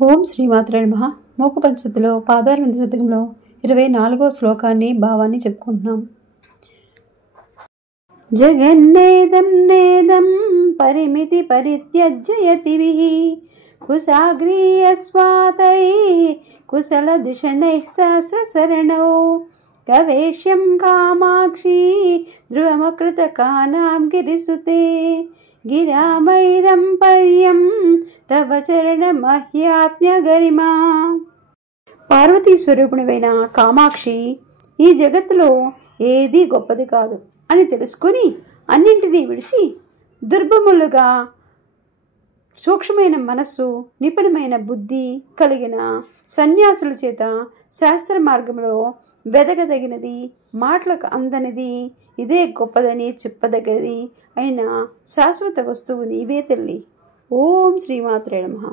ఓం శ్రీమాత్రే నమః. మూకపంచతిలో పాదారవింద శతకంలో 24వ శ్లోకాన్ని భావాన్ని చెప్పుకుంటున్నాం. జగన్నేదం నేదం పరిమితి పరిత్యజ్యయతిభిః కుశాగ్రీయస్వాతైః కుశల దుషణైః సహస్రశరణౌ గవేష్యం కామాక్షి ధ్రువమకృతకానాం గిరిసుతే గిరామైదం పర్యం తవ చరణమహ్యాత్మ్య గరిమా. పార్వతీ స్వరూపిణివైన కామాక్షి, ఈ జగత్తులో ఏదీ గొప్పది కాదు అని తెలుసుకుని అన్నింటినీ విడిచి దుర్భములుగా సూక్ష్మమైన మనస్సు, నిపుణమైన బుద్ధి కలిగిన సన్యాసుల చేత శాస్త్ర మార్గంలో వెదగదగినది, మాటలకు అందనిది, ఇదే గొప్పదని చెప్పదగినది అయిన శాశ్వత వస్తువు నీవే తల్లి. ఓం శ్రీమాత్రే నమః.